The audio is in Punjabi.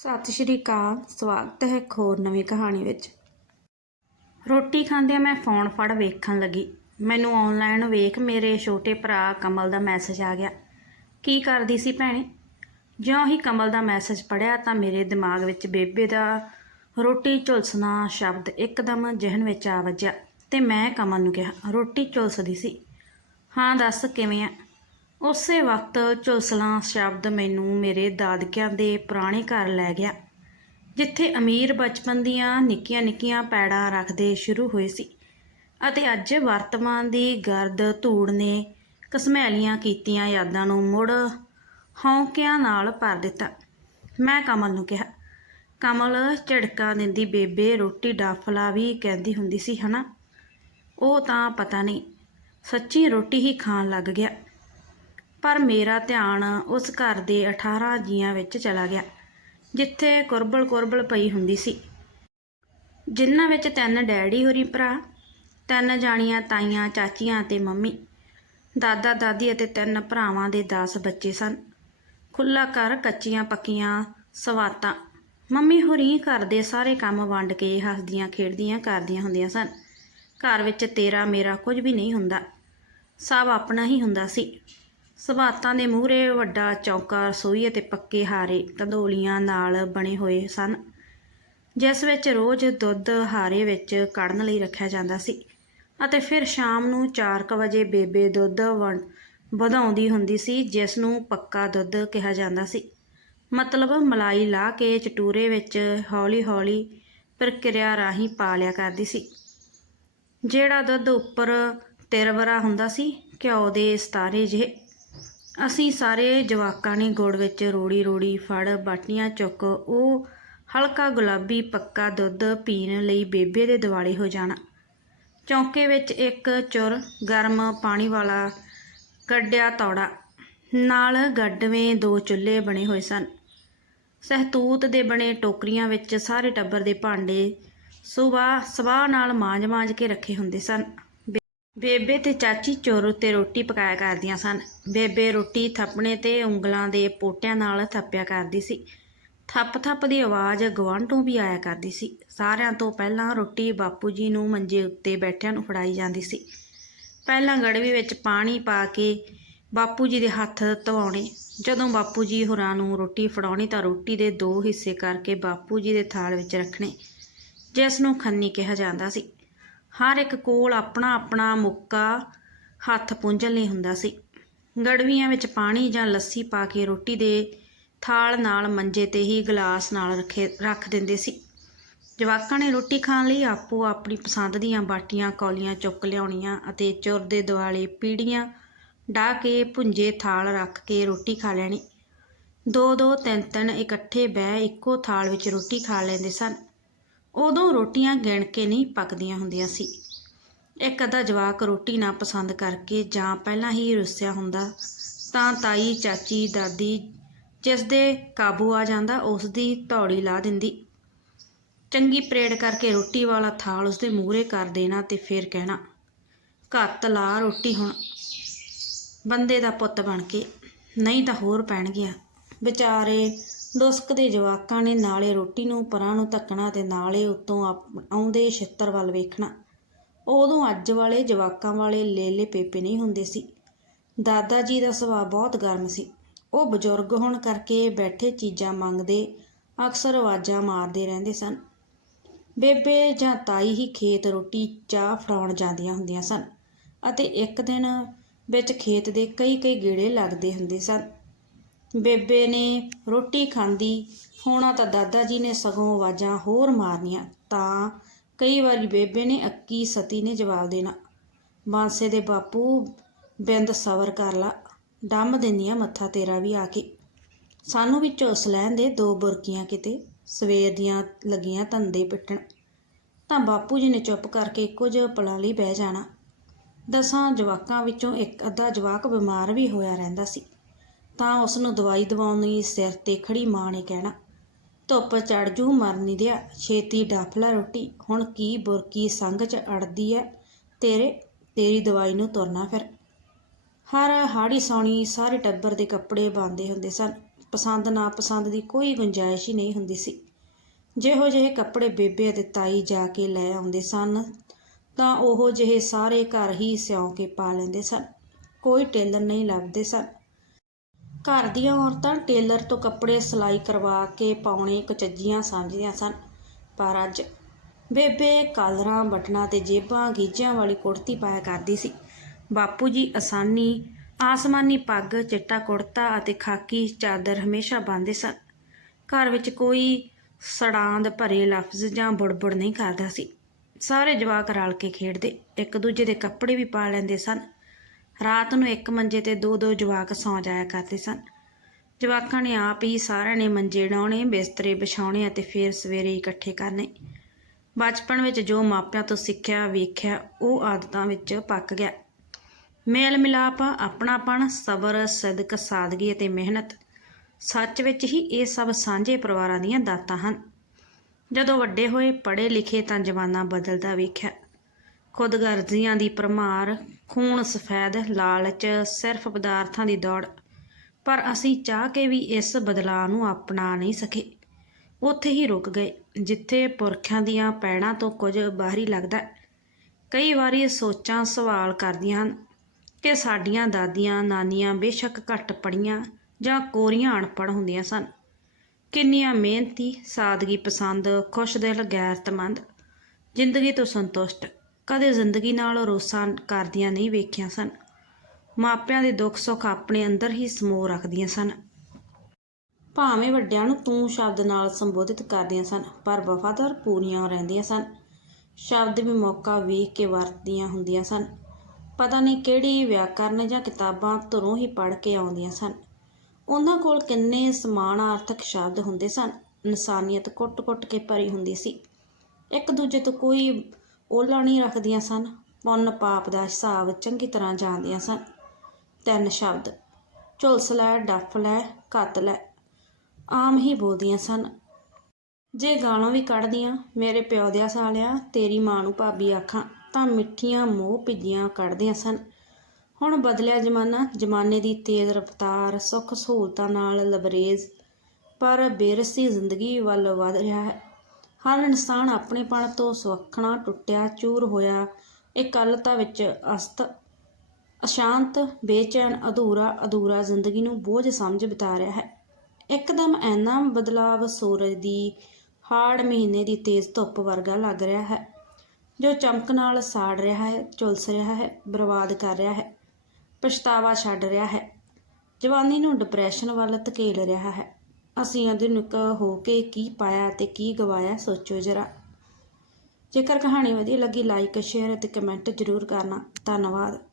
ਸਤਿ ਸ਼੍ਰੀ ਅਕਾਲ, ਸਵਾਗਤ ਹੈ ਇੱਕ ਹੋਰ ਨਵੀਂ ਕਹਾਣੀ ਵਿੱਚ। ਰੋਟੀ ਖਾਂਦਿਆਂ ਮੈਂ ਫੋਨ ਫੜ ਵੇਖਣ ਲੱਗੀ। ਮੈਨੂੰ ਆਨਲਾਈਨ ਵੇਖ ਮੇਰੇ ਛੋਟੇ ਭਰਾ ਕਮਲ ਦਾ ਮੈਸੇਜ ਆ ਗਿਆ। ਕੀ ਕਰਦੀ ਸੀ ਭੈਣੇ? ਜਿਉਂ ਹੀ ਕਮਲ ਦਾ ਮੈਸੇਜ ਪੜਿਆ ਤਾਂ ਮੇਰੇ ਦਿਮਾਗ ਵਿੱਚ ਬੇਬੇ ਦਾ ਰੋਟੀ ਝੁਲਸਣਾ ਸ਼ਬਦ ਇੱਕਦਮ ਜ਼ਿਹਨ ਵਿੱਚ ਆ ਵੱਜਿਆ ਤੇ ਮੈਂ ਕਮਲ ਨੂੰ ਕਿਹਾ, ਰੋਟੀ ਝੁਲਸਦੀ ਸੀ? ਹਾਂ, ਦੱਸ ਕਿਵੇਂ ਆ? ਉਸੇ ਵਕਤ ਝੁਲਸਣਾ ਸ਼ਬਦ ਮੈਨੂੰ ਮੇਰੇ ਦਾਦਕਿਆਂ ਦੇ ਪੁਰਾਣੇ ਘਰ ਲੈ ਗਿਆ, ਜਿੱਥੇ ਅਮੀਰ ਬਚਪਨ ਦੀਆਂ ਨਿੱਕੀਆਂ ਨਿੱਕੀਆਂ ਪੈੜਾਂ ਰੱਖਦੇ ਸ਼ੁਰੂ ਹੋਏ ਸੀ ਅਤੇ ਅੱਜ ਵਰਤਮਾਨ ਦੀ ਗਰਦ ਧੂੜ ਨੇ ਕਸਮੈਲੀਆਂ ਕੀਤੀਆਂ ਯਾਦਾਂ ਨੂੰ ਮੁੜ ਹੌਂਕਿਆਂ ਨਾਲ ਭਰ ਦਿੱਤਾ। ਮੈਂ ਕਮਲ ਨੂੰ ਕਿਹਾ, ਕਮਲ, ਝੜਕਾ ਦਿੰਦੀ ਬੇਬੇ ਰੋਟੀ ਡਾਫਲਾ ਵੀ ਕਹਿੰਦੀ ਹੁੰਦੀ ਸੀ, ਹਨਾ? ਉਹ ਤਾਂ ਪਤਾ ਨਹੀਂ, ਸੱਚੀ ਰੋਟੀ ਹੀ ਖਾਣ ਲੱਗ ਗਿਆ। ਪਰ ਮੇਰਾ ਧਿਆਨ ਉਸ ਘਰ ਦੇ 18 ਜੀਆਂ ਵਿੱਚ ਚਲਾ ਗਿਆ, ਜਿੱਥੇ ਕੁਰਬਲ ਕੁਰਬਲ ਪਈ ਹੁੰਦੀ ਸੀ। ਜਿਨ੍ਹਾਂ ਵਿੱਚ ਤਿੰਨ ਡੈਡੀ ਹੋਰੀ ਭਰਾ, ਤਿੰਨ ਜਾਣੀਆਂ ਤਾਈਆਂ, ਚਾਚੀਆਂ ਅਤੇ ਮੰਮੀ, ਦਾਦਾ, ਦਾਦੀ ਅਤੇ ਤਿੰਨ ਭਰਾਵਾਂ ਦੇ 10 ਬੱਚੇ ਸਨ। ਖੁੱਲਾ ਘਰ, ਕੱਚੀਆਂ ਪੱਕੀਆਂ ਸਵਾਤਾਂ। ਮੰਮੀ ਹੋਰੀ ਘਰ ਦੇ ਸਾਰੇ ਕੰਮ ਵੰਡ ਕੇ ਹੱਸਦੀਆਂ, ਖੇਡਦੀਆਂ, ਕਰਦੀਆਂ ਹੁੰਦੀਆਂ ਸਨ। ਘਰ ਵਿੱਚ ਤੇਰਾ ਮੇਰਾ ਕੁਝ ਵੀ ਨਹੀਂ ਹੁੰਦਾ। ਸਭ ਆਪਣਾ ਹੀ ਹੁੰਦਾ ਸੀ। ਸਵਾਤਾਂ ਦੇ ਮੂਹਰੇ ਵੱਡਾ ਚੌਂਕਾ ਰਸੋਈ ਅਤੇ ਪੱਕੇ ਹਾਰੇ ਕੰਦੋਲੀਆਂ ਨਾਲ ਬਣੇ ਹੋਏ ਸਨ। ਜਿਸ ਵਿੱਚ ਰੋਜ਼ ਦੁੱਧ ਹਾਰੇ ਵਿੱਚ ਕੱਢਣ ਲਈ ਰੱਖਿਆ ਜਾਂਦਾ ਸੀ ਅਤੇ ਫਿਰ ਸ਼ਾਮ ਨੂੰ 4:00 ਵਜੇ ਬੇਬੇ ਦੁੱਧ ਵੰ- ਵਧਾਉਂਦੀ ਹੁੰਦੀ ਸੀ, ਜਿਸ ਨੂੰ ਪੱਕਾ ਦੁੱਧ ਕਿਹਾ ਜਾਂਦਾ ਸੀ। ਮਤਲਬ ਮਲਾਈ ਲਾ ਕੇ ਚਟੂਰੇ ਵਿੱਚ ਹੌਲੀ-ਹੌਲੀ ਪ੍ਰਕਿਰਿਆ ਰਾਹੀਂ ਪਾ ਲਿਆ ਕਰਦੀ ਸੀ। ਜਿਹੜਾ ਦੁੱਧ ਉੱਪਰ ਤਿਰਵਰਾ ਹੁੰਦਾ ਸੀ, ਘਿਓ ਦੇ ਸਤਾਰੇ ਜਿਹੇ ਅਸੀਂ ਸਾਰੇ ਜਵਾਕਾਂ ਨੇ ਗੁੜ ਵਿੱਚ ਰੋੜੀ ਰੋੜੀ ਫੜ ਬਾਟੀਆਂ ਚੁੱਕ ਉਹ ਹਲਕਾ ਗੁਲਾਬੀ ਪੱਕਾ ਦੁੱਧ ਪੀਣ ਲਈ ਬੇਬੇ ਦੇ ਦਿਵਾਲੇ ਹੋ ਜਾਣਾ। ਚੌਂਕੇ ਵਿੱਚ ਇੱਕ ਚੁਰ ਗਰਮ ਪਾਣੀ ਵਾਲਾ ਕੱਢਿਆ ਤੌੜਾ। ਨਾਲ ਗੱਡਵੇਂ ਦੋ ਚੁੱਲ੍ਹੇ ਬਣੇ ਹੋਏ ਸਨ। ਸਹਿਤੂਤ ਦੇ ਬਣੇ ਟੋਕਰੀਆਂ ਵਿੱਚ ਸਾਰੇ ਟੱਬਰ ਦੇ ਭਾਂਡੇ ਸੁਬਾਹ ਸਵਾਹ ਨਾਲ ਮਾਂਜ-ਮਾਂਜ ਕੇ ਰੱਖੇ ਹੁੰਦੇ ਸਨ। ਬੇਬੇ ਤੇ ਚਾਚੀ ਚੋਰ ਉੱਤੇ ਰੋਟੀ ਪਕਾਇਆ ਕਰਦੀਆਂ ਸਨ। ਬੇਬੇ ਰੋਟੀ ਥੱਪਣੇ ਤੇ ਉਂਗਲਾਂ ਦੇ ਪੋਟਿਆਂ ਨਾਲ ਥੱਪਿਆ ਕਰਦੀ ਸੀ। ਥੱਪ-ਥੱਪ ਦੀ ਆਵਾਜ਼ ਗਵਾਂਢੋਂ ਵੀ ਆਇਆ ਕਰਦੀ ਸੀ। ਸਾਰਿਆਂ ਤੋਂ ਪਹਿਲਾਂ ਰੋਟੀ ਬਾਪੂ ਜੀ ਨੂੰ ਮੰਜੇ ਉੱਤੇ ਬੈਠਿਆਂ ਨੂੰ ਫੜਾਈ ਜਾਂਦੀ ਸੀ। ਪਹਿਲਾਂ ਗੜਵੀ ਵਿੱਚ ਪਾਣੀ ਪਾ ਕੇ ਬਾਪੂ ਜੀ ਦੇ ਹੱਥ ਧਵਾਉਣੇ। ਜਦੋਂ ਬਾਪੂ ਜੀ ਹੋਰਾਂ ਨੂੰ ਰੋਟੀ ਫੜਾਉਣੀ ਤਾਂ ਰੋਟੀ ਦੇ ਦੋ ਹਿੱਸੇ ਕਰਕੇ ਬਾਪੂ ਜੀ ਦੇ ਥਾਲ ਵਿੱਚ ਰੱਖਣੇ, ਜਿਸ ਨੂੰ ਖੰਨੀ ਕਿਹਾ ਜਾਂਦਾ ਸੀ। ਹਰ ਇੱਕ ਕੋਲ ਆਪਣਾ ਆਪਣਾ ਮੁੱਕਾ ਹੱਥ ਪੂੰਝਣ ਲਈ ਹੁੰਦਾ ਸੀ। ਗੜਵੀਆਂ ਵਿੱਚ ਪਾਣੀ ਜਾਂ ਲੱਸੀ ਪਾ ਕੇ ਰੋਟੀ ਦੇ ਥਾਲ ਨਾਲ ਮੰਜੇ ਤੇ ਹੀ ਗਲਾਸ ਨਾਲ ਰੱਖੇ, ਰੱਖ ਦਿੰਦੇ ਸੀ। ਜਵਾਕਾਂ ਨੇ ਰੋਟੀ ਖਾਣ ਲਈ ਆਪੋ ਆਪਣੀ ਪਸੰਦ ਦੀਆਂ ਬਾਟੀਆਂ, ਕੌਲੀਆਂ ਚੁੱਕ ਲਿਆਉਣੀਆਂ ਅਤੇ ਚੁਰ ਦੇ ਦੁਆਲੇ ਪੀੜੀਆਂ ਢਾ ਕੇ ਭੁੰਜੇ ਥਾਲ ਰੱਖ ਕੇ ਰੋਟੀ ਖਾ ਲੈਣੀ। ਦੋ ਦੋ ਤਿੰਨ ਤਿੰਨ ਇਕੱਠੇ ਬਹਿ ਇੱਕੋ ਥਾਲ ਵਿੱਚ ਰੋਟੀ ਖਾ ਲੈਂਦੇ ਸਨ। ਉਦੋਂ ਰੋਟੀਆਂ ਗਿਣ ਕੇ ਨਹੀਂ ਪੱਕਦੀਆਂ ਹੁੰਦੀਆਂ ਸੀ। ਇੱਕ ਅੱਧਾ ਜਵਾਕ ਰੋਟੀ ਨਾ ਪਸੰਦ ਕਰਕੇ ਜਾਂ ਪਹਿਲਾਂ ਹੀ ਰੁੱਸਿਆ ਹੁੰਦਾ, ਤਾਂ ਤਾਈ, ਚਾਚੀ, ਦਾਦੀ ਜਿਸ ਦੇ ਕਾਬੂ ਆ ਜਾਂਦਾ ਉਸ ਦੀ ਧੌੜੀ ਲਾ ਦਿੰਦੀ। ਚੰਗੀ ਪਰੇਡ ਕਰਕੇ ਰੋਟੀ ਵਾਲਾ ਥਾਲ ਉਸਦੇ ਮੂਹਰੇ ਕਰ ਦੇਣਾ ਤੇ ਫਿਰ ਕਹਿਣਾ, ਘੱਤ ਲਾ ਰੋਟੀ ਹੁਣ। ਬੰਦੇ ਦਾ ਪੁੱਤ ਬਣ ਕੇ, ਨਹੀਂ ਤਾਂ ਹੋਰ ਪੈਣਗੀਆਂ। ਵਿਚਾਰੇ ਦੁਸਕ ਦੇ ਜਵਾਕਾਂ ਨੇ ਨਾਲੇ ਰੋਟੀ ਨੂੰ ਪਰਾਂ ਨੂੰ ਧੱਕਣਾ ਤੇ ਨਾਲੇ ਉਤੋਂ ਆਉਂਦੇ ਛਿੱਤਰ ਵੱਲ ਵੇਖਣਾ। ਉਦੋਂ ਅੱਜ ਵਾਲੇ ਜਵਾਕਾਂ ਵਾਲੇ ਲੇਲੇ ਪੇਪੇ ਨਹੀਂ ਹੁੰਦੇ ਸੀ। ਦਾਦਾ ਜੀ ਦਾ ਸੁਭਾਅ ਬਹੁਤ ਗਰਮ ਸੀ। ਉਹ ਬਜ਼ੁਰਗ ਹੋਣ ਕਰਕੇ ਬੈਠੇ ਚੀਜ਼ਾਂ ਮੰਗਦੇ, ਅਕਸਰ ਆਵਾਜ਼ਾਂ ਮਾਰਦੇ ਰਹਿੰਦੇ ਸਨ। ਬੇਬੇ ਜਾਂ ਤਾਈ ਹੀ ਖੇਤ ਰੋਟੀ, ਚਾਹ ਫੜਾਉਣ ਜਾਂਦੀਆਂ ਹੁੰਦੀਆਂ ਸਨ ਅਤੇ ਇੱਕ ਦਿਨ ਵਿੱਚ ਖੇਤ ਦੇ ਕਈ ਕਈ ਗੇੜੇ ਲੱਗਦੇ ਹੁੰਦੇ ਸਨ। ਬੇਬੇ ਨੇ ਰੋਟੀ ਖਾਂਦੀ ਹੋਣਾ ਤਾਂ ਦਾਦਾ ਜੀ ਨੇ ਸਗੋਂ ਆਵਾਜ਼ਾਂ ਹੋਰ ਮਾਰਨੀਆਂ, ਤਾਂ ਕਈ ਵਾਰੀ ਬੇਬੇ ਨੇ ਅੱਕੀ ਸਤੀ ਨੇ ਜਵਾਬ ਦੇਣਾ। ਬਾਂਸੇ ਦੇ ਬਾਪੂ ਬਿੰਦ ਸਬਰ ਕਰ ਲਾ, ਡੰਮ ਦਿੰਦੀਆਂ ਮੱਥਾ ਤੇਰਾ ਵੀ ਆ ਕੇ। ਸਾਨੂੰ ਵੀ ਝੁੱਸ ਲੈਣ ਦੇ ਦੋ ਬੁਰਕੀਆਂ ਕਿਤੇ, ਸਵੇਰ ਦੀਆਂ ਲੱਗੀਆਂ ਧੰਦੇ ਪਿੱਟਣ। ਤਾਂ ਬਾਪੂ ਜੀ ਨੇ ਚੁੱਪ ਕਰਕੇ ਕੁਝ ਪਲਾਂ ਲਈ ਬਹਿ ਜਾਣਾ। ਦਸਾਂ ਜਵਾਕਾਂ ਵਿੱਚੋਂ ਇੱਕ ਅੱਧਾ ਜਵਾਕ ਬਿਮਾਰ ਵੀ ਹੋਇਆ ਰਹਿੰਦਾ ਸੀ। ਤਾਂ ਉਸ ਨੂੰ ਦਵਾਈ ਦਿਵਾਉਣ ਲਈ ਸਿਰ ਤੇ ਖੜੀ ਮਾਂ ਨੇ ਕਹਿਣਾ, ਧੁੱਪ ਚੜ ਜੂ ਮਰਨੀ ਦਿਆ, ਛੇਤੀ ਡਾਫਲਾ ਰੋਟੀ, ਹੁਣ ਕੀ ਬੁਰਕੀ ਸੰਗ ਚ ਅੜਦੀ ਐ, ਤੇਰੇ, ਤੇਰੀ ਦਵਾਈ ਨੂੰ ਤੁਰਨਾ ਫਿਰ। ਹਰ ਹਾੜੀ ਸੌਣੀ ਸਾਰੇ ਟੱਬਰ ਦੇ ਕੱਪੜੇ ਬੰਦੇ ਹੁੰਦੇ ਸਨ, ਪਸੰਦ ਨਾ ਪਸੰਦ ਦੀ ਕੋਈ ਗੁੰਜਾਇਸ਼ ਹੀ ਨਹੀਂ ਹੁੰਦੀ ਸੀ। ਜਿਹੋ ਜਿਹੇ ਕੱਪੜੇ ਬੇਬੇ ਅਤੇ ਤਾਈ ਜਾ ਕੇ ਲੈ ਆਉਂਦੇ ਸਨ, ਤਾਂ ਉਹ ਜਿਹੇ ਸਾਰੇ ਘਰ ਹੀ ਸਿਉਂ ਕੇ ਪਾ ਲੈਂਦੇ ਸਨ। ਕੋਈ ਟੇਲਰ ਨਹੀਂ ਲੱਭਦੇ ਸਨ। ਘਰ ਦੀਆਂ ਔਰਤਾਂ ਟੇਲਰ ਤੋਂ ਕੱਪੜੇ ਸਿਲਾਈ ਕਰਵਾ ਕੇ ਪਾਉਣੇ ਕਚੱਜੀਆਂ ਸਮਝਦੀਆਂ ਸਨ। ਪਰ ਅੱਜ ਬੇਬੇ ਕਾਲਰਾਂ, ਬਟਨਾਂ ਤੇ ਜੇਬਾਂ ਗੀਜਾਂ ਵਾਲੀ ਕੁੜਤੀ ਪਾਇਆ ਕਰਦੀ ਸੀ। ਬਾਪੂ ਜੀ ਆਸਾਨੀ, ਆਸਮਾਨੀ ਪੱਗ, ਚਿੱਟਾ ਕੁੜਤਾ ਅਤੇ ਖਾਕੀ ਚਾਦਰ ਹਮੇਸ਼ਾ ਬੰਨ੍ਹਦੇ ਸਨ। ਘਰ ਵਿੱਚ ਕੋਈ ਸੜਾਂਦ, ਭਰੇ ਲਫ਼ਜ਼ ਜਾਂ ਬੁੜਬੁੜ ਨਹੀਂ ਕਰਦਾ ਸੀ। ਸਾਰੇ ਜਵਾਕ ਰਲ ਕੇ ਖੇਡਦੇ, ਇੱਕ ਦੂਜੇ ਦੇ ਕੱਪੜੇ ਵੀ ਪਾ ਲੈਂਦੇ ਸਨ। ਰਾਤ ਨੂੰ ਇੱਕ ਮੰਜੇ ਤੇ ਦੋ ਦੋ ਜਵਾਕ ਸੌਂ ਜਾਇਆ ਕਰਦੇ ਸਨ। ਜਵਾਕਾਂ ਨੇ ਆਪ ਹੀ ਸਾਰਿਆਂ ਨੇ ਮੰਜੇ ਡਾਉਣੇ ਬਿਸਤਰੇ ਵਿਛਾਉਣੇ ਅਤੇ ਫਿਰ ਸਵੇਰੇ ਇਕੱਠੇ ਕਰਨੇ। ਬਚਪਨ ਵਿੱਚ ਜੋ ਮਾਪਿਆਂ ਤੋਂ ਸਿੱਖਿਆ, ਵੇਖਿਆ, ਉਹ ਆਦਤਾਂ ਵਿੱਚ ਪੱਕ ਗਿਆ। ਮੇਲ ਮਿਲਾਪ ਆਪਣਾਪਣ, ਸਬਰ, ਸਦਕ, ਸਾਦਗੀ ਅਤੇ ਮਿਹਨਤ ਸੱਚ ਵਿੱਚ ਹੀ ਇਹ ਸਭ ਸਾਂਝੇ ਪਰਿਵਾਰਾਂ ਦੀਆਂ ਦਾਤਾਂ ਹਨ। ਜਦੋਂ ਵੱਡੇ ਹੋਏ ਪੜ੍ਹੇ ਲਿਖੇ ਤਾਂ ਜਵਾਨਾ ਬਦਲਦਾ ਵੇਖਿਆ। ਖੁਦਗਰਜ਼ੀਆਂ ਦੀ ਭਰਮਾਰ, ਖੂਨ ਸਫੈਦ, ਲਾਲਚ, ਸਿਰਫ ਪਦਾਰਥਾਂ ਦੀ ਦੌੜ। ਪਰ ਅਸੀਂ ਚਾਹ ਕੇ ਵੀ ਇਸ ਬਦਲਾਅ ਨੂੰ ਅਪਣਾ ਨਹੀਂ ਸਕੇ। ਉੱਥੇ ਹੀ ਰੁਕ ਗਏ, ਜਿੱਥੇ ਪੁਰਖਿਆਂ ਦੀਆਂ ਪੈੜਾਂ ਤੋਂ ਕੁਝ ਬਾਹਰੀ ਲੱਗਦਾ ਕਈ ਵਾਰੀ ਸੋਚਾਂ ਸਵਾਲ ਕਰਦੀਆਂ ਹਨ ਕਿ ਸਾਡੀਆਂ ਦਾਦੀਆਂ, ਨਾਨੀਆਂ ਬੇਸ਼ੱਕ ਘੱਟ ਪੜੀਆਂ ਜਾਂ ਕੋਰੀਆਂ ਅਨਪੜ੍ਹ ਹੁੰਦੀਆਂ ਸਨ। ਕਿੰਨੀਆਂ ਮਿਹਨਤੀ, ਸਾਦਗੀ ਪਸੰਦ ਖੁਸ਼ਦਿਲ ਗੈਰਤਮੰਦ, ਜ਼ਿੰਦਗੀ ਤੋਂ ਸੰਤੁਸ਼ਟ। ਕਦੇ ਜ਼ਿੰਦਗੀ ਨਾਲ ਰੋਸਾਂ ਕਰਦੀਆਂ ਨਹੀਂ ਵੇਖੀਆਂ ਸਨ। ਮਾਪਿਆਂ ਦੇ ਦੁੱਖ ਸੁੱਖ ਆਪਣੇ ਅੰਦਰ ਹੀ ਸਮੋ ਰੱਖਦੀਆਂ ਸਨ। ਭਾਵੇਂ ਵੱਡਿਆਂ ਨੂੰ ਤੂੰ ਸ਼ਬਦ ਨਾਲ ਸੰਬੋਧਿਤ ਕਰਦੀਆਂ ਸਨ, ਪਰ ਵਫਾਦਾਰ ਪੂਰੀਆਂ ਰਹਿੰਦੀਆਂ ਸਨ। ਸ਼ਬਦ ਵੀ ਮੌਕਾ ਵੇਖ ਕੇ ਵਰਤਦੀਆਂ ਹੁੰਦੀਆਂ ਸਨ। ਪਤਾ ਨਹੀਂ ਕਿਹੜੀ ਵਿਆਕਰਨ ਜਾਂ ਕਿਤਾਬਾਂ ਧਰੋਂ ਹੀ ਪੜ੍ਹ ਕੇ ਆਉਂਦੀਆਂ ਸਨ। ਉਹਨਾਂ ਕੋਲ ਕਿੰਨੇ ਸਮਾਨਾਰਥਕ ਸ਼ਬਦ ਹੁੰਦੇ ਸਨ। ਇਨਸਾਨੀਅਤ ਕੁੱਟ-ਕੁੱਟ ਕੇ ਭਰੀ ਹੁੰਦੀ ਸੀ। ਇੱਕ ਦੂਜੇ ਤੋਂ ਕੋਈ ਓਲਾ ਨਹੀਂ ਰੱਖਦੀਆਂ ਸਨ। ਪੁੰਨ ਪਾਪ ਦਾ ਹਿਸਾਬ ਚੰਗੀ ਤਰ੍ਹਾਂ ਜਾਣਦੀਆਂ ਸਨ। ਤਿੰਨ ਸ਼ਬਦ, ਝੁਲਸ ਲੈ, ਡੱਫ ਲੈ ਕੱਤ ਲੈ, ਆਮ ਹੀ ਬੋਲਦੀਆਂ ਸਨ। ਜੇ ਗਾਲਾਂ ਵੀ ਕੱਢਦੀਆਂ, ਮੇਰੇ ਪਿਓ ਦਿਆ ਸਾਲਿਆ, ਤੇਰੀ ਮਾਂ ਨੂੰ ਭਾਬੀ ਆਖਾਂ, ਤਾਂ ਮਿੱਠੀਆਂ ਮੋਹ ਭਿੱਜੀਆਂ ਕੱਢਦੀਆਂ ਸਨ। ਹੁਣ ਬਦਲਿਆ ਜ਼ਮਾਨਾ, ਜ਼ਮਾਨੇ ਦੀ ਤੇਜ਼ ਰਫ਼ਤਾਰ, ਸੁੱਖ ਸਹੂਲਤਾਂ ਨਾਲ ਲਬਰੇਜ਼, ਪਰ ਬੇਰਸੀ ਜ਼ਿੰਦਗੀ ਵੱਲ ਵਧ ਰਿਹਾ ਹੈ। ਹਰ ਇਨਸਾਨ ਆਪਣੇਪਣ ਤੋਂ ਸੁੱਖਣਾ ਟੁੱਟਿਆ, ਚੂਰ ਹੋਇਆ। ਇਕੱਲਤਾ ਵਿੱਚ ਅਸਤ, ਅਸ਼ਾਂਤ, ਬੇਚੈਨ, ਅਧੂਰਾ ਅਧੂਰਾ ਜ਼ਿੰਦਗੀ ਨੂੰ ਬੋਝ ਸਮਝ ਬਿਤਾ ਰਿਹਾ ਹੈ। ਇੱਕਦਮ ਐਨਾ ਬਦਲਾਵ ਸੂਰਜ ਦੀ ਹਾੜ ਮਹੀਨੇ ਦੀ ਤੇਜ਼ ਧੁੱਪ ਵਰਗਾ ਲੱਗ ਰਿਹਾ ਹੈ, ਜੋ ਚਮਕ ਨਾਲ ਸਾੜ ਰਿਹਾ ਹੈ, ਝੁਲਸ ਰਿਹਾ ਹੈ, ਬਰਬਾਦ ਕਰ ਰਿਹਾ ਹੈ, ਪਛਤਾਵਾ ਛੱਡ ਰਿਹਾ ਹੈ। ਜਵਾਨੀ ਨੂੰ ਡਿਪਰੈਸ਼ਨ ਵੱਲ ਧਕੇਲ ਰਿਹਾ ਹੈ। ਅਸੀਂ ਆਧੁਨਿਕ ਹੋ ਕੇ ਕੀ ਪਾਇਆ ਤੇ ਕੀ ਗਵਾਇਆ, ਸੋਚੋ ਜਰਾ। ਜੇਕਰ ਕਹਾਣੀ ਵਧੀਆ ਲੱਗੀ ਲਾਈਕ ਸ਼ੇਅਰ ਅਤੇ ਕਮੈਂਟ ਜ਼ਰੂਰ ਕਰਨਾ। ਧੰਨਵਾਦ।